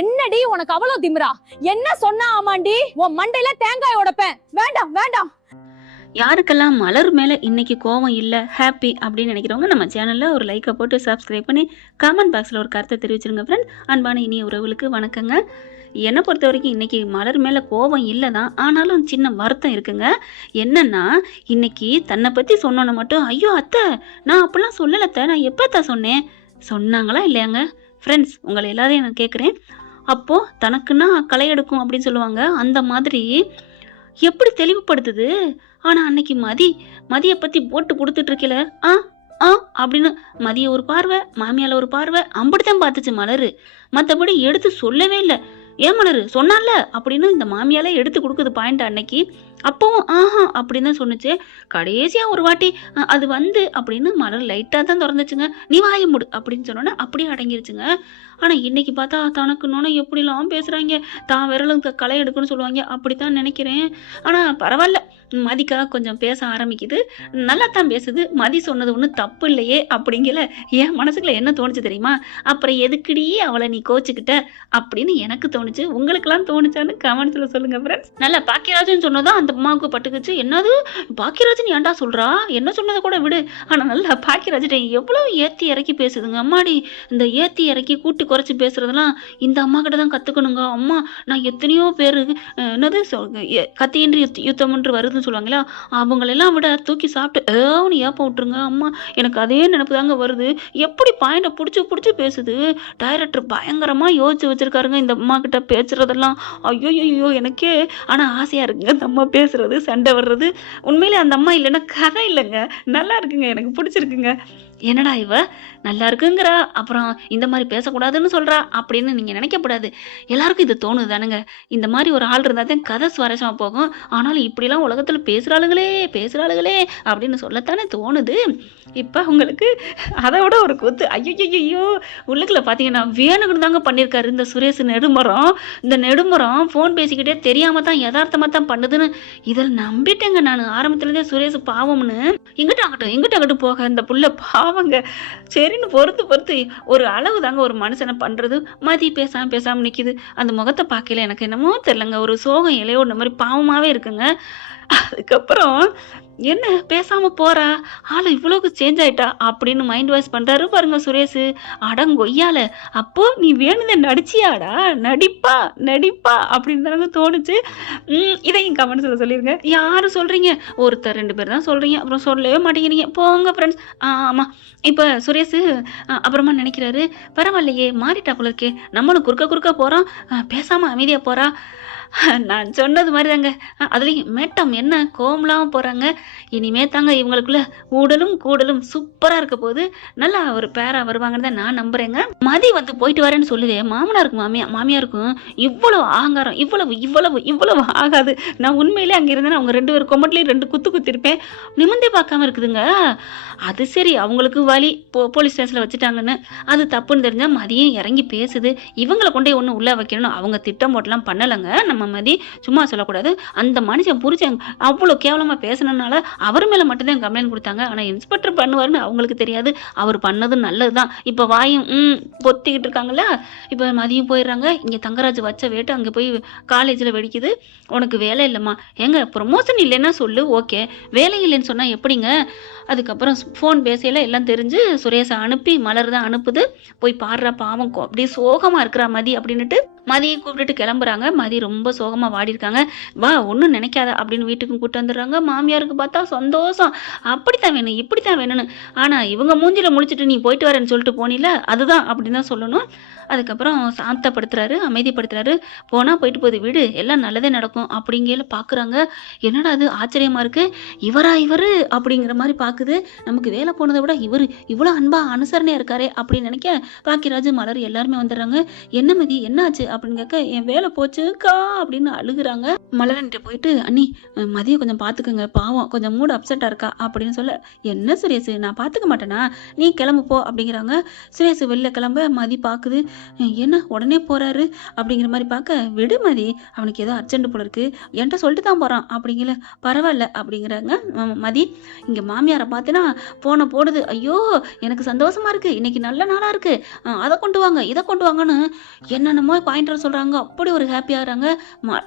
என்னடி உனக்கு அவ்வளவு திமிரா? என்ன சொன்னா ஆமாண்டி? உன் மண்டையில தேங்காய் உடைப்பேன். வேண்டாம் வேண்டாம். யாருக்கெல்லாம் மலர் மேல இன்னைக்கு கோவம் இல்ல ஹாப்பி அப்படின்னு நினைக்கிறவங்க நம்ம சேனல்ல ஒரு லைக்கை போட்டு சப்ஸ்கிரைப் பண்ணி கமெண்ட் பாக்ஸ்ல ஒரு கருத்தை தெரிவிச்சிருங்க ஃப்ரெண்ட். அன்பான இனிய உறவுகளுக்கு வணக்கங்க. என்னை பொறுத்த வரைக்கும் இன்னைக்கு மலர் மேல கோவம் இல்லைதான், ஆனாலும் சின்ன வருத்தம் இருக்குங்க. என்னன்னா இன்னைக்கு தன்னை பத்தி சொன்னோன்னு மட்டும் ஐயோ அத்தை நான் அப்படிலாம் சொல்லலத்த, நான் எப்பத்த சொன்னேன் சொன்னாங்களா இல்லையாங்க ஃப்ரெண்ட்ஸ்? உங்களை எல்லாரையும் நான் கேட்குறேன். அப்போ தனக்குன்னா களை எடுக்கும் அப்படின்னு சொல்லுவாங்க, அந்த மாதிரி எப்படி தெளிவுபடுத்துது. ஆனா அன்னைக்கு மதியை பத்தி போட்டு கொடுத்துட்டு இருக்கல ஆ ஆ அப்படின்னு மதிய ஒரு பார்வை, மாமியால ஒரு பார்வை, அம்படித்தான் பார்த்துச்சு மலரு. மற்றபடி எடுத்து சொல்லவே இல்லை. ஏன் மலரு சொன்னால அப்படின்னு இந்த மாமியாலே எடுத்து கொடுக்குது பாயிண்ட் அன்னைக்கு. அப்பவும் ஆஹா அப்படின்னு தான் சொன்னுச்சு. கடைசியா ஒரு வாட்டி அது அப்படின்னு மலர் லைட்டா தான் திறந்துச்சுங்க. நீ வாய முடு அப்படின்னு சொன்னோன்னே அப்படியே அடங்கிருச்சுங்க. ஆனா இன்னைக்கு பார்த்தா தனக்கு நோன எப்படிலாம் பேசுறாங்க, தான் விரலுக்கு களை எடுக்குன்னு சொல்லுவாங்க, அப்படித்தான் நினைக்கிறேன். ஆனா பரவாயில்ல, மதிக்கா கொஞ்சம் பேச ஆரம்பிக்குது, நல்லா தான் பேசுது. மதி சொன்னது ஒன்றும் தப்பு இல்லையே அப்படிங்கல என் மனசுக்குள்ள என்ன தோணுச்சு தெரியுமா? அப்புறம் எதுக்குடி அவளை நீ கோச்சுக்கிட்ட அப்படின்னு எனக்கு தோணுச்சு. உங்களுக்கெல்லாம் தோணுச்சான்னு கமெண்ட்ஸ்ல சொல்லுங்க ஃப்ரெண்ட்ஸ். நல்லா பாக்கியராஜன் சொன்னதான் அந்த அம்மாவுக்கு பட்டுக்குச்சு. என்னது பாக்கியராஜன் ஏன்டா சொல்றா, என்ன சொன்னதை கூட விடு, ஆனா நல்லா பாக்கியராஜன் எவ்வளவு ஏத்தி இறக்கி பேசுதுங்க. அம்மாடி இந்த ஏத்தி இறக்கி கூட்டி குறைச்சி பேசுறதெல்லாம் இந்த அம்மா கிட்ட தான் கத்துக்கணுங்க. அம்மா நான் எத்தனையோ பேரு என்னது கத்தியின்றி யுத்தம் என்று வருதுன்னு சொல்லுவாங்களா, அவங்களெல்லாம் விட தூக்கி சாப்பிட்டு ஏப்ப விட்டுருங்க. அம்மா எனக்கு அதே நினைப்பு தாங்க வருது. எப்படி பாயிண்ட புடிச்சு பேசுது. டைரக்டர் பயங்கரமா யோசிச்சு வச்சிருக்காருங்க இந்த அம்மா கிட்ட பேசுறதெல்லாம். ஐயோ எனக்கே ஆனா ஆசையா இருக்குங்க அந்த அம்மா பேசுறது, சண்டை வர்றது. உண்மையிலே அந்த அம்மா இல்லைன்னா கதை இல்லைங்க, நல்லா இருக்குங்க, எனக்கு பிடிச்சிருக்குங்க. என்னடா இவ நல்லா இருக்குங்கிறா, அப்புறம் இந்த மாதிரி பேசக்கூடாதுன்னு சொல்றா அப்படின்னு நீங்க நினைக்கப்படாது. எல்லாருக்கும் இது தோணுது தானுங்க. இந்த மாதிரி ஒரு ஆள் இருந்தா தான் கதை சுவாரஸ்யமா போகும். ஆனாலும் இப்படிலாம் உலகத்துல பேசுறாளுகளே அப்படின்னு சொல்லத்தானே தோணுது. இப்ப உங்களுக்கு அதை விட ஒரு கூத்து. ஐயோ உள்ளுக்குள்ள பாத்தீங்கன்னா வேணும்னு தாங்க பண்ணியிருக்காரு இந்த சுரேஷ் நெடுமரம். இந்த நெடுமரம் போன் பேசிக்கிட்டே தெரியாம தான் யதார்த்தமா தான் பண்ணுதுன்னு இதில் நம்பிட்டேங்க நான் ஆரம்பத்துலேருந்தே. சுரேஷ் பாவம்னு இங்கிட்ட போக இந்த புள்ள பாவங்க. சரின்னு பொறுத்து ஒரு அளவு தாங்க ஒரு மனுஷனை பண்றது. மதி பேசாம நிக்குது. அந்த முகத்தை பார்க்கல எனக்கு என்னமோ தெரியலங்க, ஒரு சோகம் இலையோட மாதிரி பாவமாவே இருக்குங்க. அதுக்கப்புறம் என்ன பேசாம போறா, ஆளு இவ்வளவுக்கு சேஞ்ச் ஆயிட்டா அப்படின்னு மைண்ட் வாய்ஸ் பண்றாரு பாருங்க சுரேஷ். அடங்கொய்யால அப்போ நீ வேணுத நடிச்சியாடா, நடிப்பா அப்படின்னு தானங்க தோணுச்சு. இதையும் கமெண்ட்ஸ்ல சொல்லிருங்க. யாரும் சொல்றீங்க, ஒருத்தர் 2 பேர் தான் சொல்றீங்க, அப்புறம் சொல்லவே மாட்டேங்கிறீங்க போங்க ஃப்ரெண்ட்ஸ். ஆமா இப்ப சுரேஷ் அப்புறமா நினைக்கிறாரு, பரவாயில்லையே மாறிட்டா போல இருக்கே, நம்மளும் குறுக்க போறோம், பேசாம அமைதியா போறா. நான் சொன்னது மாதிரி தாங்க. அதுலேயும் மேட்டம் என்ன கோவமில்லாம போகிறாங்க. இனிமே தாங்க இவங்களுக்குள்ள கூடலும் சூப்பராக இருக்க போது. நல்லா ஒரு பேரா வருவாங்கன்னு தான் நான் நம்புறேங்க. மதி போயிட்டு வரேன்னு சொல்லுவேன். மாமனாருக்கும் மாமியாருக்கும் இவ்வளவு ஆங்காரம் இவ்வளவு ஆகாது. நான் உண்மையிலே அங்கே இருந்தேன்னா அவங்க 2 பேர் கொம்பட்லேயும் 2 குத்து குத்திருப்பேன். நிமிந்தே பார்க்காம இருக்குதுங்க. அது சரி, அவங்களுக்கு வழி போலீஸ் ஸ்டேஷனில் வச்சுட்டாங்கன்னு அது தப்புன்னு தெரிஞ்சால் மதியம் இறங்கி பேசுது. இவங்களை கொண்டே ஒன்று உள்ளே வைக்கணும் அவங்க திட்டம் போட்டெல்லாம் பண்ணலைங்க. நம்ம மதி சும்மா சொல்லக்கூடாது. அந்த மனுஷன் புரிச்சாங்க அவ்வளோ கேவலமாக பேசினனால அவர் மேலே மட்டும்தான் கம்ப்ளைண்ட் கொடுத்தாங்க. ஆனால் இன்ஸ்பெக்டர் பண்ணுவாருன்னு அவங்களுக்கு தெரியாது. அவர் பண்ணது நல்லது தான். இப்போ வாயும் பொத்திக்கிட்டு இருக்காங்களா. இப்போ மதியம் போயிடுறாங்க. இங்கே தங்கராஜ் வச்ச வேட்டு அங்கே போய் காலேஜில் வெடிக்குது. உனக்கு வேலை இல்லைம்மா, எங்க ப்ரொமோஷன் இல்லைன்னா சொல்லு, ஓகே, வேலை இல்லைன்னு சொன்னால் எப்படிங்க? அதுக்கப்புறம் ஃபோன் பேசையில் எல்லாம் தெரிஞ்சு சுரேஷை அனுப்பி மலர் தான் அனுப்புது. போய் பாடுற பாவம் அப்படியே சோகமாக இருக்கிறா மதி அப்படின்னுட்டு மதியை கூப்பிட்டுட்டு கிளம்புறாங்க. மதி ரொம்ப சோகமாக வாடிருக்காங்க. வா ஒன்றும் நினைக்காத அப்படின்னு வீட்டுக்கும் கூப்பிட்டு வந்துடுறாங்க. மாமியாருக்கு பார்த்தா சந்தோஷம், அப்படித்தான் வேணும் இப்படித்தான் வேணும்னு. ஆனால் இவங்க மூஞ்சில முடிச்சுட்டு நீ போயிட்டு வரேன்னு சொல்லிட்டு போனில, அதுதான் அப்படின்னு தான் சொல்லணும். அதுக்கப்புறம் சாந்தப்படுத்துறாரு, அமைதிப்படுத்துறாரு. போனால் போயிட்டு போகுது வீடு, எல்லாம் நல்லதே நடக்கும் அப்படிங்கிற பார்க்குறாங்க. என்னடா அது ஆச்சரியமாக இருக்குது, இவரு அப்படிங்கிற மாதிரி பார்க்குது. நமக்கு வேலை போனதை விட இவர் இவ்வளோ அன்பா அனுசரணையாக இருக்காரே அப்படின்னு நினைக்க பாக்கியராஜ் மலர் எல்லாருமே வந்துடுறாங்க. என்ன மதி என்னாச்சு அப்படின்னு கேட்க என் வேலை போச்சுக்கா அப்படின்னு அழுகுறாங்க. மலரன்ட்டு போயிட்டு அண்ணி மதிய கொஞ்சம் பார்த்துக்குங்க, பாவம் கொஞ்சம் மூடு அப்செட்டாக இருக்கா அப்படின்னு சொல்ல, என்ன சுரேஷ் நான் பார்த்துக்க மாட்டேனா, நீ கிளம்பு போ அப்படிங்கிறாங்க. சுரேஷ் வெளில கிளம்ப மதி பார்க்குது, என்ன உடனே போறாரு அப்படிங்கிற மாதிரி பார்க்க, விடு மதி அவனுக்கு ஏதோ அர்ஜென்ட் போல இருக்கு, என்கிட்ட சொல்லிட்டு தான் போறான் அப்படிங்கிற, பரவாயில்ல அப்படிங்கிறாங்க. மதி இங்கே மாமியாரை பார்த்தேன்னா போனை போடுது, ஐயோ எனக்கு சந்தோஷமா இருக்கு, இன்னைக்கு நல்ல நாளா இருக்கு, அதை கொண்டு வாங்க இதை கொண்டு வாங்கன்னு என்னென்னமோ பாயிண்டர் சொல்றாங்க. அப்படி ஒரு ஹாப்பியாகிறாங்க.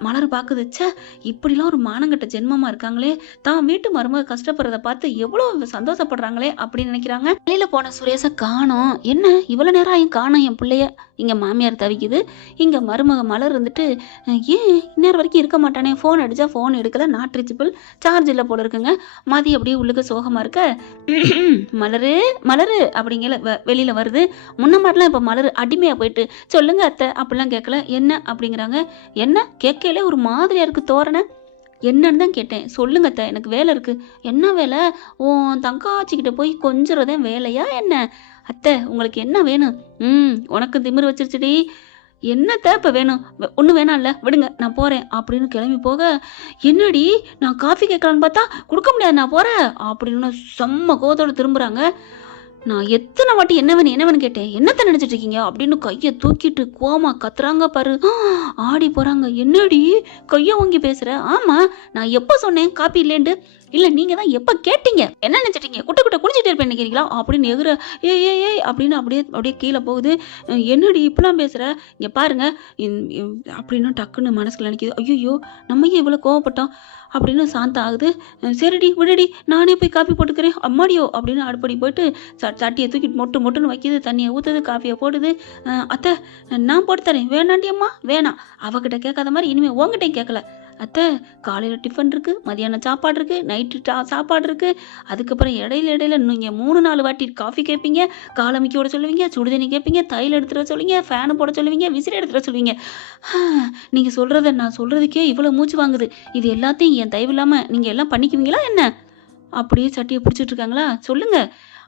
மலர் பார்க்குது, ச்சே இப்படிலாம் ஒரு மானங்கட்ட ஜென்மமா இருக்காங்களே, தான் வீட்டு மருமக கஷ்டப்படுறத பார்த்து எவ்வளவு சந்தோஷப்படுறாங்களே அப்படின்னு நினைக்கிறாங்க. வெளியில போன சுரேஷை காணோம், என்ன இவ்வளவு நேரம் ஆயும் காணோம் என் பிள்ளைய. இங்க மாமியார் தவிக்குது, இங்க மருமக மலர் இருந்துட்டு ஏன் இந்நேரம் வரைக்கும் இருக்க மாட்டானே, ஃபோன் அடிச்சா ஃபோன் எடுக்கல, நாட் ரீச்சபிள், சார்ஜ் இல்லை போல இருக்குங்க. மதி அப்படியே உள்ளுக்கு சோகமா இருக்க, மலரு மலரு அப்படிங்கிற வெளியில வருது. முன்ன மாதிரிலாம் இப்ப மலர் அடிமையா போயிட்டு சொல்லுங்க அத்தை அப்படிலாம் கேட்கல. என்ன அப்படிங்கிறாங்க. என்ன கேட்கல ஒரு மாதிரியா இருக்கு தோரணை. என்னன்னு தான் கேட்டேன். சொல்லுங்க அத்தை எனக்கு வேலை இருக்கு. என்ன வேலை? உன் தங்காச்சிக்கிட்ட போய் கொஞ்சறதேன் வேலையா என்ன? அத்தை உங்களுக்கு என்ன வேணும்? உனக்கு திமிரு வச்சிருச்சுடி. என்னத்த இப்போ வேணும்? ஒன்றும் வேணாம் இல்லை விடுங்க நான் போகிறேன் அப்படின்னு கிளம்பி போக, என்னடி நான் காஃபி கேட்கலான்னு பார்த்தா கொடுக்க முடியாது நான் போகிறேன் அப்படின்னு செம்ம கோதோடு திரும்புகிறாங்க. நான் எத்தனை வாட்டி என்ன வேணும் கேட்டேன், என்னத்த நினைச்சிட்டு இருக்கீங்க அப்படின்னு கையை தூக்கிட்டு கோமா கத்துறாங்க பாரு. ஆடி போறாங்க. என்னடி கையை வாங்கி பேசுற? ஆமா நான் எப்போ சொன்னேன் காப்பி இல்லேன்ட்டு? இல்ல நீங்க தான் எப்ப கேட்டீங்க, என்ன நினைச்சிட்டீங்க, குட்ட குட்ட குடிச்சிட்டு இருப்பேன் நினைக்கிறீங்களா அப்படின்னு எகுற, ஏய் அப்படின்னு அப்படியே அப்படியே கீழே போகுது. என்னடி இப்பெல்லாம் பேசுற, இங்க பாருங்க அப்படின்னு டக்குன்னு மனசுக்குள்ள நினைக்குது. ஐயோ நம்ம ஏன் இவ்வளவு கோவப்பட்டோம் அப்படின்னு சாந்தா ஆகுது. சரிடி விடுடி நானே போய் காப்பி போட்டுக்கிறேன் அம்மாடியோ அப்படின்னு அடுப்படி போயிட்டு சட்டியை தூக்கிட்டு மொட்டுன்னு வைக்கிது, தண்ணியை ஊற்றுது, காஃபியை போடுது. அத்தை நான் போட்டு தரேன் வேணாண்டி அம்மா வேணாம், அவகிட்ட கேட்காத மாதிரி இனிமேல் உங்ககிட்டையும் கேட்கல. அத்தை காலையில் டிஃபன் இருக்குது, மதியானம் சாப்பாடு இருக்குது, நைட்டு சாப்பாடு இருக்குது, அதுக்கப்புறம் இடையில நீங்கள் 3-4 வாட்டி காஃபி கேட்பீங்க, காலமிக்கி போட சொல்லுவீங்க, சுடுதண்ணி கேட்பீங்க, தையல் எடுத்துகிற சொல்லுவீங்க, ஃபேனு போட சொல்லுவீங்க, விசிறி எடுத்துகிற சொல்லுவீங்க. நீங்கள் சொல்கிறத நான் சொல்கிறதுக்கே இவ்வளோ மூச்சு வாங்குது. இது எல்லாத்தையும் என் தயவு இல்லாமல் நீங்கள் எல்லாம் பண்ணிக்குவீங்களா என்ன? அப்படியே சட்டியை பிடிச்சிட்டு இருக்காங்களா? சொல்லுங்கள்,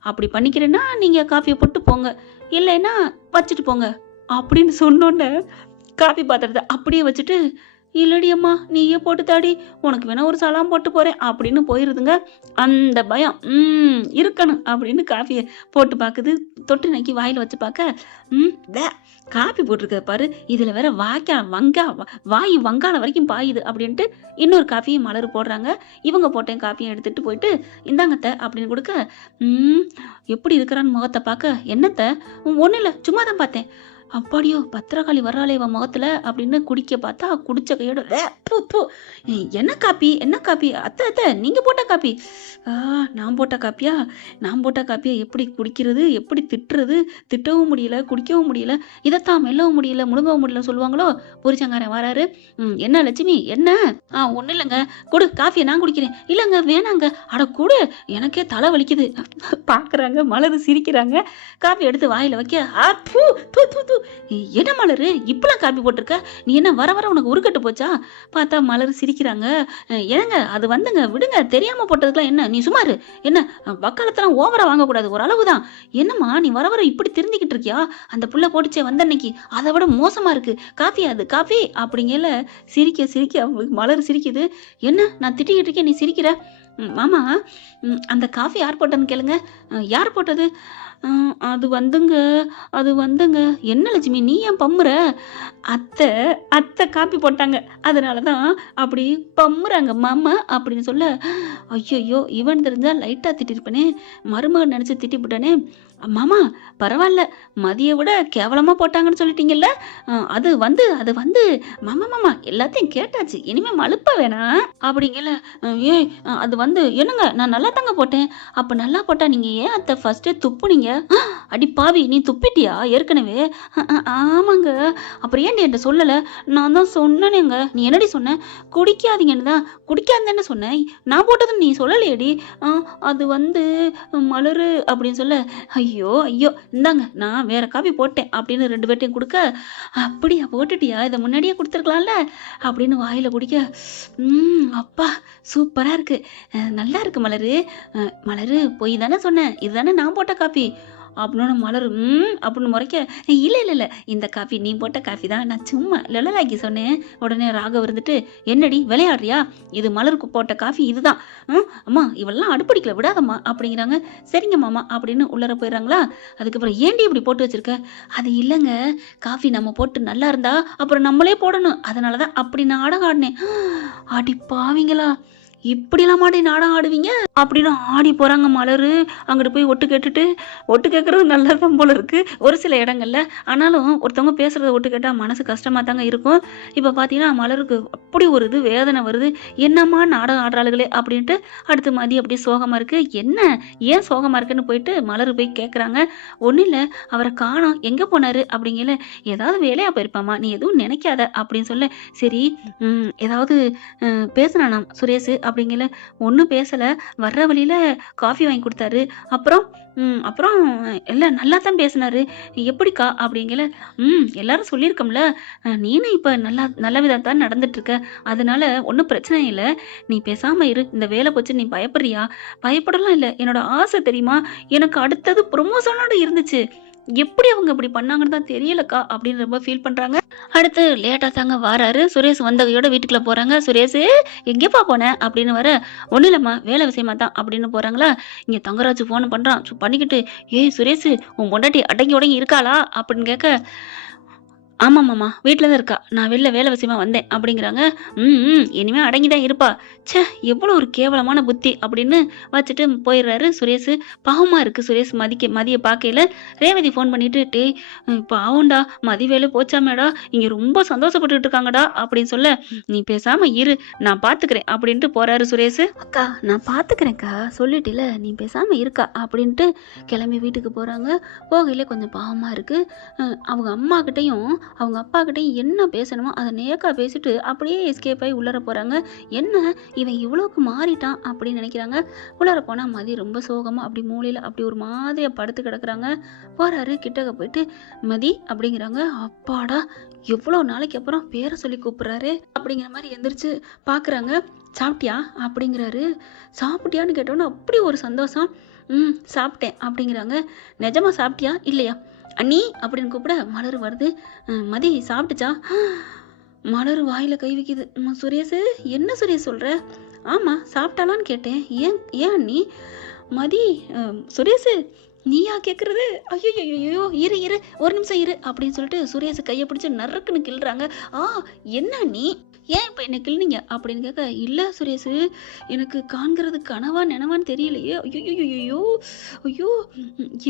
அப்படி பண்ணிக்கிறேன்னா நீங்கள் காஃபியை போட்டு போங்க, இல்லைன்னா வச்சுட்டு போங்க அப்படின்னு சொன்னோன்னே காஃபி பாத்திரத்தை அப்படியே வச்சுட்டு, இல்லடி அம்மா நீயே போட்டு தாடி, உனக்கு வேணா ஒரு சலாம் போட்டு போகிறேன் அப்படின்னு போயிடுதுங்க. அந்த பயம் இருக்கணும் அப்படின்னு காஃபியை போட்டு பார்க்குது, தொட்டு நக்கி வாயில் வச்சு பார்க்க, காஃபி போட்டிருக்க பாரு, இதில் வேற வாய் வங்காள வரைக்கும் பாயுது அப்படின்ட்டு இன்னொரு காஃபியும் மலர் போடுறாங்க. இவங்க போட்டேன் காஃபியும் எடுத்துகிட்டு போயிட்டு இந்தாங்கத்த அப்படின்னு கொடுக்க, எப்படி இருக்கிறான்னு முகத்தை பார்க்க, என்னத்த ஒன்றும் இல்லை சும்மா தான் பார்த்தேன். அப்பாடியோ பத்திரகாளி வர்றாளே இவன் முகத்துல அப்படின்னு குடிக்க பார்த்தா குடிச்ச கையோட என்ன காப்பி அத்தை நீங்க போட்ட காப்பி. நான் போட்ட காப்பியா எப்படி குடிக்கிறது, எப்படி திட்டவும் முடியல, குடிக்கவும் முடியல, இதைத்தான் மெல்லவும் முடியல, முழுங்கவும் முடியல சொல்லுவாங்களோ. பொரிச்சங்காரன் வராரு. என்ன லட்சுமி என்ன? ஒன்றும் இல்லைங்க, கொடு காஃபியை நான் குடிக்கிறேன். இல்லைங்க வேணாங்க, அட கொடு எனக்கே தலை வலிக்குது. பார்க்குறாங்க மலர் சிரிக்கிறாங்க. காஃபி எடுத்து வாயில் வைக்க, என்ன மலரு இப்பெல்லாம் காப்பி போட்டிருக்க, நீ என்ன வர உனக்கு உருக்கட்டு போச்சா? பார்த்தா மலர் சிரிக்கிறாங்க. ஏங்க அது வந்துங்க விடுங்க, தெரியாம போட்டதுக்கெல்லாம் என்ன, நீ சுமாரு என்ன வக்காலத்தெல்லாம் ஓவரா வாங்கக்கூடாது, ஒரு அளவுதான். என்னம்மா நீ வர இப்படி திருந்திக்கிட்டு இருக்கியா? அந்த புள்ள போட்டுச்சே வந்த அன்னைக்கு அதை விட மோசமா இருக்கு, காஃபி அது காஃபி அப்படிங்கல சிரிக்க மலர் சிரிக்குது. என்ன நான் திட்டிக்கிட்டு இருக்கேன் நீ சிரிக்கிற? மாமா அந்த காஃபி யார் போட்டன்னு கேளுங்க. யார் போட்டது? அது வந்துங்க. என்ன லட்சுமி நீ ஏன் பம்முற? அத்தை காப்பி போட்டாங்க, அதனாலதான் அப்படி பம்முறாங்க மாமா அப்படின்னு சொல்ல, ஐயோ இவன் தெரிஞ்சா லைட்டா திட்டிருப்பேனே, மருமகன் நினைச்சு திட்டி போட்டானே. மாமா பரவாயில்ல, மதியை விட கேவலமா போட்டாங்கன்னு சொல்லிட்டீங்கல்ல. அது வந்து மாமா எல்லாத்தையும் கேட்டாச்சு, இனிமே மழுப்ப வேணாம் அப்படிங்கல. அது வந்து என்னங்க நான் நல்லா தாங்க போட்டேன். அப்ப நல்லா போட்டா நீங்க ஏன் அத்தை ஃபர்ஸ்டே துப்புனீங்க? அடி பாவி நீ துப்பிட்டியா ஏற்கனவே? ஆமாங்க. அப்புறம் ஏன்டி என்கிட்ட சொல்லல? நான் தான் சொன்னேங்க. நீ என்னடி சொன்ன? குடிக்காதீங்கன்னு தான். குடிக்காதுன்னு சொன்னேன், நான் போட்டதுன்னு நீ சொல்லலையடி. அது வந்து மலரு அப்படின்னு சொல்ல, ஐயோ இந்தாங்க நான் வேற காப்பி போட்டேன் அப்படின்னு 2 பேர்ட்டையும் கொடுக்க, அப்படியா போட்டுட்டியா, இதை முன்னாடியே கொடுத்துருக்கலாம்ல அப்படின்னு வாயில குடிக்க, அப்பா சூப்பரா இருக்கு, நல்லா இருக்கு மலரு. மலரு போய் தானே சொன்னேன், இதுதானே நான் போட்ட காப்பி. அப்படின்னு மலர் அப்படின்னு முறைக்க, இல்லை இல்லை இல்லை, இந்த காஃபி நீ போட்ட காஃபி தான், நான் சும்மா லெலலாக்கி சொன்னேன். உடனே ராகவ் இருந்துட்டு, என்னடி விளையாடுறியா, இது மலருக்கு போட்ட காஃபி இதுதான். அம்மா இவெல்லாம் அடுப்படிக்கல விடாதம்மா அப்படிங்கிறாங்க. சரிங்க மாமா அப்படின்னு உள்ளர போயிடுறாங்களா. அதுக்கப்புறம் ஏண்டி இப்படி போட்டு வச்சிருக்க, அது இல்லைங்க, காஃபி நம்ம போட்டு நல்லா இருந்தா அப்புறம் நம்மளே போடணும், அதனால தான் அப்படி நாடகம் ஆடினேன். அடி பாவிங்களா, இப்படிலாம் மாடி நாடகம் ஆடுவீங்க அப்படின்னு ஆடி போகிறாங்க மலர். அங்கிட்டு போய் ஒட்டு கேட்டுட்டு, ஒட்டு கேட்குறது நல்லதான் போல இருக்கு ஒரு சில இடங்கள்ல. ஆனாலும் ஒருத்தவங்க பேசுகிறத ஒட்டு கேட்டால் மனசு கஷ்டமாக தாங்க இருக்கும். இப்போ பார்த்தீங்கன்னா மலருக்கு அப்படி ஒரு இது வேதனை வருது. என்னம்மா நாடகம் ஆடுறாளுகளே அப்படின்ட்டு அடுத்து மதி அப்படியே சோகமாக இருக்குது. என்ன ஏன் சோகமாக இருக்குன்னு போயிட்டு மலர் போய் கேட்குறாங்க. ஒன்றும் இல்லை, அவரை காணோம், எங்கே போனார் அப்படிங்கல. ஏதாவது வேலையாக போயிருப்பாமா, நீ எதுவும் நினைக்காத அப்படின்னு சொல்ல. சரி ஏதாவது பேசுனானா சுரேஷ் அப்படிங்கல. ஒன்றும் பேசலை, வர்ற வழியில் காஃபி வாங்கி கொடுத்தாரு. அப்புறம் அப்புறம் இல்லை நல்லா தான் பேசினாரு. எப்படிக்கா அப்படிங்கல. எல்லாரும் சொல்லியிருக்கோம்ல, நீனும் இப்போ நல்ல விதத்தான் நடந்துட்டுருக்க, அதனால ஒன்றும் பிரச்சனை இல்லை, நீ பேசாமல் இரு. இந்த வேலை போச்சு நீ பயப்படுறியா? பயப்படலாம் இல்லை, என்னோட ஆசை தெரியுமா, எனக்கு அடுத்தது ப்ரொமோஷனோட இருந்துச்சு, எப்படி அவங்க இப்படி பண்ணாங்கன்னு தான் தெரியலக்கா அப்படின்னு ரொம்ப ஃபீல் பண்ணுறாங்க. அடுத்து லேட்டாக தாங்க வராரு சுரேஷ். வந்தகையோட வீட்டுக்குள்ளே போகிறாங்க. சுரேஷ் எங்கேப்பா போனேன் அப்படின்னு வர, ஒன்றும் இல்லைம்மா வேலை விஷயமா தான் அப்படின்னு போகிறாங்களா. இங்கே தங்கராஜ் ஃபோன் பண்ணுறான். பண்ணிக்கிட்டு, ஏய் சுரேஷ் உன் பொண்டாட்டி அடங்கி உடங்கி இருக்காளா அப்படின்னு கேட்க, ஆமாம்மாம்மா வீட்டில் தான் இருக்கா, நான் வெளில வேலை விஷயமா வந்தேன் அப்படிங்கிறாங்க. இனிமேல் அடங்கி தான் இருப்பா, ச்சே எவ்வளோ ஒரு கேவலமான புத்தி அப்படின்னு வச்சுட்டு போயிடுறாரு சுரேஷ். பாவமாக இருக்குது சுரேஷ் மதியை பார்க்கையில். ரேவதி ஃபோன் பண்ணிட்டு, டே பாவம்டா மதி வேலை போச்சாமேடா, இங்கே ரொம்ப சந்தோஷப்பட்டுக்கிட்டு இருக்காங்கடா அப்படின்னு சொல்ல, நீ பேசாமல் இரு நான் பார்த்துக்கிறேன் அப்படின்ட்டு போகிறாரு சுரேஷ். அக்கா நான் பார்த்துக்கிறேன்க்கா சொல்லிட்டில, நீ பேசாமல் இருக்கா அப்படின்ட்டு கிளம்பி வீட்டுக்கு போகிறாங்க. போகையில் கொஞ்சம் பாவமாக இருக்குது. அவங்க அம்மாக்கிட்டையும் அவங்க அப்பா கிட்டையும் என்ன பேசணுமோ அதை நேக்கா பேசிட்டு அப்படியே எஸ்கேப் ஆகி உள்ளர போகிறாங்க. என்ன இவன் இவ்வளோக்கு மாறிட்டான் அப்படின்னு நினைக்கிறாங்க. உள்ளர போனால் மதி ரொம்ப சோகமாக அப்படி மூலையில் அப்படி ஒரு மாதிரியாக படுத்து கிடக்குறாங்க. போகிறாரு கிட்டக்க போயிட்டு, மதி அப்படிங்கிறாங்க. அப்பாடா எவ்வளோ நாளைக்கு அப்புறம் பேரை சொல்லி கூப்பிட்றாரு அப்படிங்கிற மாதிரி எந்திரிச்சு பார்க்குறாங்க. சாப்பிட்டியா அப்படிங்கிறாரு. சாப்பிட்டியான்னு கேட்டோன்னே அப்படி ஒரு சந்தோஷம். சாப்பிட்டேன் அப்படிங்கிறாங்க. நிஜமா சாப்பிட்டியா இல்லையா அண்ணி அப்படின்னு கூப்பிட மலர் வருது. மதி சாப்பிட்டுச்சா? மலர் வாயில் கை வைக்குது. சுரேஷ் என்ன சுரேஷ் சொல்கிற? ஆமாம் சாப்பிட்டாலான்னு கேட்டேன். ஏன் அண்ணி? மதி சுரேஷ் நீயா கேட்குறது? ஐயோ இரு ஒரு நிமிஷம் இரு அப்படின்னு சொல்லிட்டு சுரேஷ் கையை பிடிச்சி நறுக்குன்னு கிள்றாங்க. என்ன நீ ஏன் இப்போ என்ன கிள்னீங்க அப்படின்னு கேட்க, இல்லை சுரேஷ் எனக்கு காண்கிறது கனவா நினவான்னு தெரியலையே. ஐயோ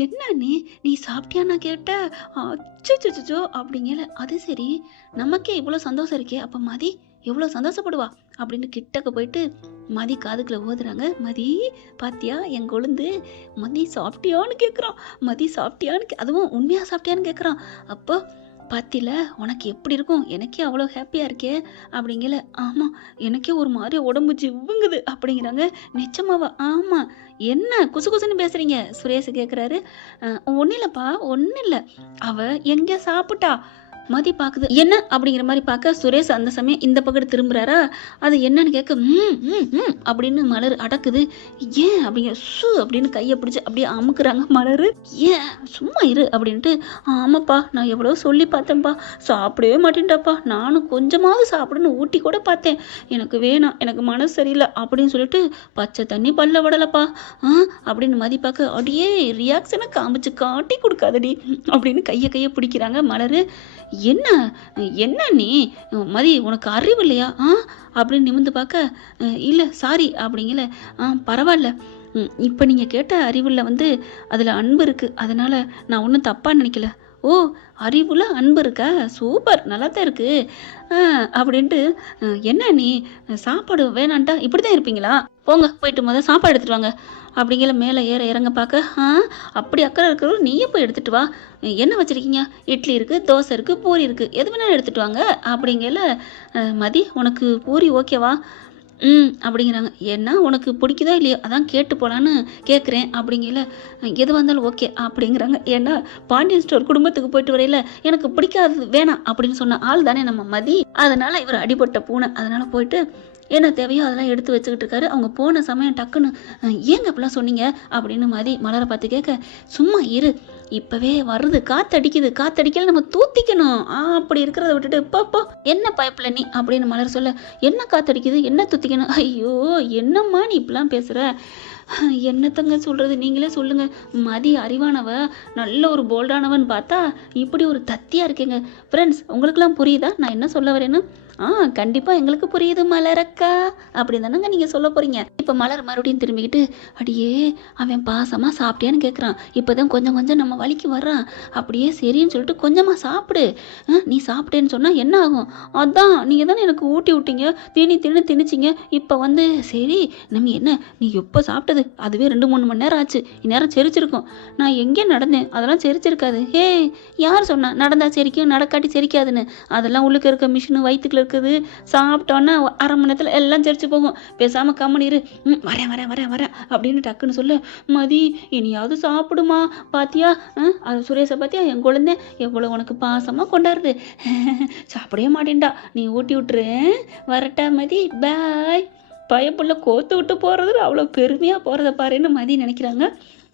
என்ன நீ சாப்பிட்டியான்னா கேட்ட? அச்சோ அப்படிங்கல. அது சரி நமக்கே இவ்வளோ சந்தோஷம் இருக்கே, அப்போ மதி எவ்வளோ சந்தோஷப்படுவா அப்படின்னு கிட்டக்க போயிட்டு மதி காதுக்குள்ள ஓதுறாங்க. மதி பாத்தியா என் கொழுந்து, மதி சாப்பிட்டியான்னு கேட்குறான். மதி சாப்பிட்டியான்னு அதுவும் உண்மையாக சாப்பிட்டியான்னு கேட்குறான். அப்போ பாத்தில உனக்கு எப்படி இருக்கும், எனக்கே அவ்வளோ ஹாப்பியாக இருக்கே அப்படிங்கல. ஆமாம் எனக்கே ஒரு மாதிரி உடம்பு ஜிவ்வுங்குது அப்படிங்கிறாங்க. நிச்சயமாவா? ஆமாம். என்ன குசு குசுன்னு பேசுகிறீங்க சுரேஷ் கேட்குறாரு. ஒன்றும் இல்லைப்பா ஒன்றும் இல்லை, அவ எங்கே சாப்பிட்டா மதி பார்க்குது. என்ன அப்படிங்கிற மாதிரி பார்க்க சுரேஷ் அந்த சமயம் இந்த பக்கம் திரும்புறாரா. அது என்னன்னு கேட்க அப்படின்னு மலர் அடக்குது. ஏன் அப்படிங்க அப்படின்னு கையை பிடிச்சி அப்படியே அமுக்குறாங்க மலர். ஏன் சும்மா இரு அப்படின்ட்டு. ஆமாப்பா நான் எவ்வளோ சொல்லி பார்த்தேன்ப்பா, சாப்பிடவே மாட்டேன்டாப்பா, நானும் கொஞ்சமாவது சாப்பிடுன்னு ஊட்டி கூட பார்த்தேன், எனக்கு வேணாம், எனக்கு மனசு சரியில்லை அப்படின்னு சொல்லிட்டு பச்சை தண்ணி பல்ல விடலப்பா அப்படின்னு மதி பார்க்க, அப்படியே ரியாக்ஷனை காமிச்சு காட்டி கொடுக்காதடி அப்படின்னு கையை பிடிக்கிறாங்க மலர். என்ன நீ மதி உனக்கு அறிவு இல்லையா அப்படின்னு நிமிந்து பார்க்க, இல்லை சாரி அப்படிங்கல. பரவாயில்ல, இப்போ நீங்கள் கேட்ட அறிவில் அதில் அன்பு இருக்குது, அதனால் நான் ஒன்றும் தப்பாக நினைக்கல. ஓ அறிவுல அன்பு இருக்கா, சூப்பர் நல்லா தான் இருக்குது அப்படின்ட்டு. என்ன நீ சாப்பாடு வேணான்ட்டா இப்படி தான் இருப்பீங்களா, போங்க போயிட்டு முதல் சாப்பாடு எடுத்துகிட்டு வாங்க அப்படிங்கிற மேலே இறங்க பார்க்க. அப்படி அக்கறை இருக்கிறவங்க நீயே போய் எடுத்துகிட்டு வா, என்ன வச்சுருக்கீங்க, இட்லி இருக்குது, தோசை இருக்குது, பூரி இருக்குது, எது வேணாலும் எடுத்துகிட்டு வாங்க அப்படிங்கல. மதி உனக்கு பூரி ஓகேவா அப்படிங்கிறாங்க. ஏன்னா உனக்கு பிடிக்குதா இல்லையோ அதான் கேட்டு போகலான்னு கேட்குறேன் அப்படிங்கல. எது வந்தாலும் ஓகே அப்படிங்கிறாங்க. ஏன்னா பாண்டியன் ஸ்டோர் குடும்பத்துக்கு போயிட்டு வரையில எனக்கு பிடிக்காது வேணாம் அப்படின்னு சொன்ன ஆள் தானே நம்ம மதி, அதனால் இவர் அடிபட்ட பூனை, அதனால் போயிட்டு என்ன தேவையோ அதெல்லாம் எடுத்து வச்சுக்கிட்டு இருக்காரு. அவங்க போன சமயம் டக்குன்னு ஏங்க இப்படிலாம் சொன்னீங்க அப்படின்னு மதி மலரை பார்த்து கேட்க, சும்மா இரு, இப்பவே வருது, காத்தடிக்கல, நம்ம தூத்திக்கணும் அப்படி இருக்கிறத விட்டுட்டு இப்போ என்ன பயப்பில்ல நீ அப்படின்னு மலர் சொல்ல, என்ன காத்தடிக்குது, என்ன தூத்திக்கணும், ஐயோ என்னம்மா நீ இப்படிலாம் பேசுற, என்னத்தங்க சொல்றது, நீங்களே சொல்லுங்க. மதி அறிவானவ, நல்ல ஒரு போல்டானவன் பார்த்தா இப்படி ஒரு தத்தியா இருக்கேங்க. ஃப்ரெண்ட்ஸ், உங்களுக்குலாம் புரியுதா நான் என்ன சொல்ல வரேன்னு? கண்டிப்பா எங்களுக்கு புரியுது மலரக்கா அப்படின்னு தானங்க நீங்க சொல்ல போறீங்க. இப்ப மலர் மறுபடியும் திரும்பிக்கிட்டு, அடியே அவன் பாசமா சாப்பிட்டியான்னு கேட்குறான். இப்பதான் கொஞ்சம் கொஞ்சம் நம்ம வலிக்கு வர்றான். அப்படியே சரின்னு சொல்லிட்டு கொஞ்சமா சாப்பிடு. நீ சாப்பிட்டேன்னு சொன்னா என்ன ஆகும்? அதான் நீங்க தானே எனக்கு ஊட்டி விட்டீங்க, திணிச்சிங்க. இப்ப சரி நம்ம என்ன, நீ எப்போ சாப்பிட்டது அதுவே 2-3 மணி நேரம் ஆச்சு, இந்நேரம் செரிச்சிருக்கும். நான் எங்கே நடந்தேன், அதெல்லாம் செரிச்சிருக்காது. ஹே, யார் சொன்னா நடந்தா செரிக்கும் நடக்காட்டி செரிக்காதுன்னு? அதெல்லாம் உள்ளுக்கு இருக்க மிஷினு வயிற்றுக்குள்ள இருக்குது. சாப்பிட்டோன்னா 1/2 மணி நேரத்தில் எல்லாம் செரிச்சு போகும். பேசாமல் கம்மனி இரு. வரேன் அப்படின்னு டக்குன்னு சொல்ல, மதி இனியாவது சாப்பிடுமா, பாத்தியா அது சுரேஷை பாத்தியா, என் குழந்தை எவ்வளோ உனக்கு பாசமாக கொண்டாடுது, சாப்பிடவே மாட்டேன்டா, நீ ஊட்டி விட்டுரு, வரட்டா மதி, பாய். பயப்புள்ள கோத்து விட்டு போகிறது அவ்வளோ பெருமையாக போகிறத பாருன்னு மதி நினைக்கிறாங்க.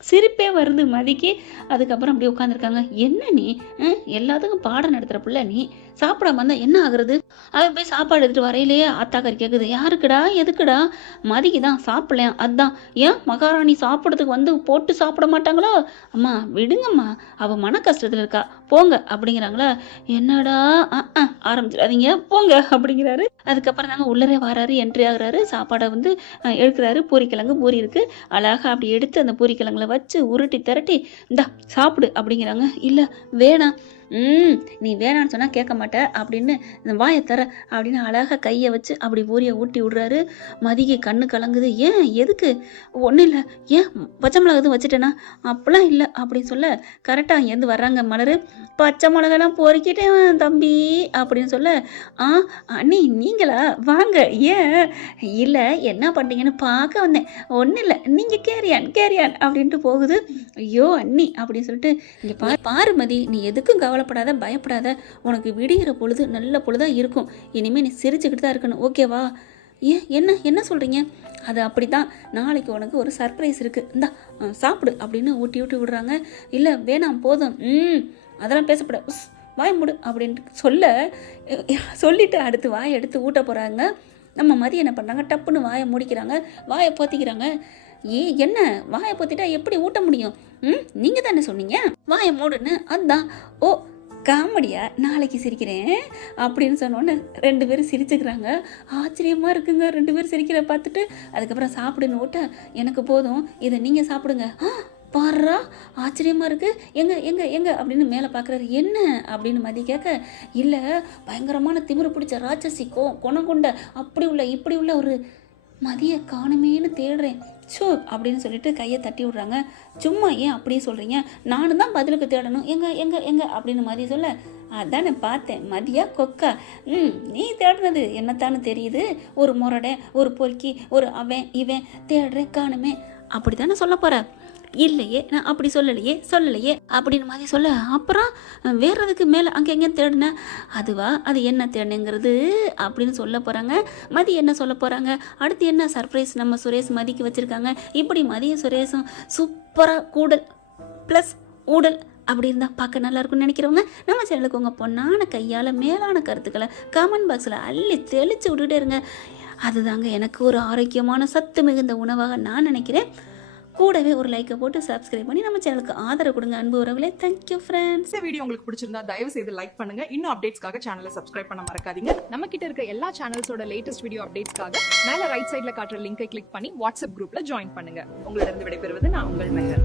சிரிப்பே வருது மதிக்கு. அதுக்கப்புறம் அப்படியே உட்காந்துருக்காங்க. என்ன நீ எல்லாத்துக்கும் பாடம் நடத்துகிற பிள்ளை, நீ சாப்பிடாம இருந்தால் என்ன ஆகுறது? அவன் போய் சாப்பாடு எடுத்துகிட்டு வரையிலேயே ஆத்தாக்கறி கேட்குது, யாருக்குடா எதுக்குடா? மதிக்கு தான் சாப்பிடலையாம். அதுதான் ஏன் மகாராணி சாப்பிட்றதுக்கு போட்டு சாப்பிட மாட்டாங்களோ? அம்மா விடுங்கம்மா, அவள் மன கஷ்டத்தில் இருக்கா, போங்க அப்படிங்கிறாங்களா. என்னடா ஆரம்பிச்சிடாதீங்க போங்க அப்படிங்கிறாரு. அதுக்கப்புறம் தாங்க உள்ளரே வராரு, என்ட்ரி ஆகுறாரு. சாப்பாடை எடுக்கிறாரு. பூரிக்கிழங்கு பூரி இருக்கு, அழகாக அப்படி எடுத்து அந்த பூரிக்கிழங்குல வச்சு உருட்டி திரட்டி இந்தா சாப்பிடு அப்படிங்கிறாங்க. இல்லை வேணாம், நீ வேணான்னு சொன்னால் கேட்க மாட்ட அப்படின்னு வாயை தர அப்படின்னு அழகாக கையை வச்சு அப்படி பூரியை ஊட்டி விடுறாரு. மதிக்கு கண்ணு கலங்குது. ஏன் எதுக்கு? ஒன்றும் இல்லை, ஏன் பச்சை மிளகா எதுவும் வச்சுட்டேனா? அப்படிலாம் இல்லை அப்படின்னு சொல்ல, கரெக்டாக அங்கேருந்து வர்றாங்க மலர். பச்சை மிளகாலாம் பொறுக்கிட்டேன் தம்பி அப்படின்னு சொல்ல, அண்ணி நீங்களா, வாங்க. ஏன் இல்லை என்ன பண்ணுறீங்கன்னு பார்க்க வந்தேன். ஒன்றும் இல்லை, நீங்கள் கேரியான் அப்படின்ட்டு போகுது. ஐயோ அண்ணி அப்படின்னு சொல்லிட்டு, இங்கே பாரு மதி, நீ எதுக்கும் கவலைப்படாத, பயப்படாத, உனக்கு விடுகிற பொழுது நல்ல பொழுதாக இருக்கும். இனிமேல் நீ சிரிச்சுக்கிட்டு தான் இருக்கணும், ஓகேவா? ஏன் என்ன சொல்கிறீங்க? அது அப்படி தான், நாளைக்கு உனக்கு ஒரு சர்ப்ரைஸ் இருக்குது, இந்தா சாப்பிடு அப்படின்னு ஊட்டி விடுறாங்க. இல்லை வேணாம் போதும், அதெல்லாம் பேசப்பட, வாய் மூடு அப்படின்ட்டு சொல்லிட்டு அடுத்து வாயை எடுத்து ஊட்ட போகிறாங்க. நம்ம மதி என்ன பண்ணுறாங்க, டப்புன்னு வாயை மூடிக்கிறாங்க, வாயை போத்திக்கிறாங்க. என்ன வாயை பொத்திட்டா எப்படி ஊட்ட முடியும்? நீங்கள் தானே சொன்னீங்க வாயை மூடுன்னு. அதான் ஓ காமெடியா, நாளைக்கு சிரிக்கிறேன் அப்படின்னு சொன்னோன்னு 2 பேரும் சிரிச்சுக்கிறாங்க. ஆச்சரியமாக இருக்குங்க 2 பேரும் சிரிக்கிற பார்த்துட்டு. அதுக்கப்புறம் சாப்பிடுன்னு ஊட்ட, எனக்கு போதும், இதை நீங்கள் சாப்பிடுங்க. பாடுறா ஆச்சரியமாக இருக்குது, எங்க அப்படின்னு மேலே பார்க்குறாரு. என்ன அப்படின்னு மதி கேட்க, இல்லை பயங்கரமான திமிரு பிடிச்ச ராட்சசி குணம் கொண்ட இப்படி உள்ள ஒரு மதியை காணுமேன்னு தேடுறேன் அப்படின்னு சொல்லிட்டு கையை தட்டி விடுறாங்க. சும்மா ஏன் அப்படியே சொல்கிறீங்க, நானும் தான் பதிலுக்கு தேடணும், எங்க அப்படின்னு மதி சொல்ல, அதானே பார்த்தேன் மதியா கொக்கா, நீ தேடுனது என்னத்தான்னு தெரியுது, ஒரு முரடை, ஒரு பொறுக்கி, ஒரு அவன் இவன் தேடுறேன் காணுமே அப்படி தானே சொல்ல போகிற? இல்லையே, நான் அப்படி சொல்லலையே அப்படின்னு மாதிரி சொல்ல, அப்புறம் வேற எதுக்கு மேலே அங்கே எங்கேயும் தேடினேன், அதுவா, அது என்ன தேடினேங்கிறது அப்படின்னு சொல்ல போகிறாங்க. மதி என்ன சொல்ல போகிறாங்க, அடுத்து என்ன சர்ப்ரைஸ் நம்ம சுரேஷ் மதிக்கு வச்சுருக்காங்க. இப்படி மதியும் சுரேஷும் சூப்பராக கூடல் ப்ளஸ் ஊடல் அப்படி இருந்தால் பார்க்க நல்லா இருக்கும்னு நினைக்கிறவங்க நம்ம சேனலுக்கு உங்கள் பொண்ணான கையால் மேலான கருத்துக்களை கமெண்ட் பாக்ஸில் அள்ளி தெளித்து விட்டுட்டே இருங்க. அதுதாங்க எனக்கு ஒரு ஆரோக்கியமான சத்து மிகுந்த உணவாக நான் நினைக்கிறேன். கூடவே ஒரு லைக்கை போட்டு சப்ஸ்கிரைப் பண்ணி நம்ம சேனலுக்கு ஆதரவு கொடுங்க அன்பு உறவுகளே. Thank you friends. இந்த வீடியோ உங்களுக்கு பிடிச்சிருந்தா தயவு செய்து லைக் பண்ணுங்க. இன்னும் அப்டேட்ஸ்க்காக சேனலை சப்ஸ்கிரைப் பண்ண மறக்காதீங்க. நம்ம கிட்ட இருக்க எல்லா சேனல்ஸோட லேட்டஸ்ட் வீடியோ அப்டேட்ஸ்க்காக மேல ரைட் சைடுல காட்டுற லிங்கை கிளிக் பண்ணி வாட்ஸ்அப் குரூப்ல ஜாயின் பண்ணுங்க. உங்களிடம் விடைபெறுவது நான் உங்கள் மெஹர்.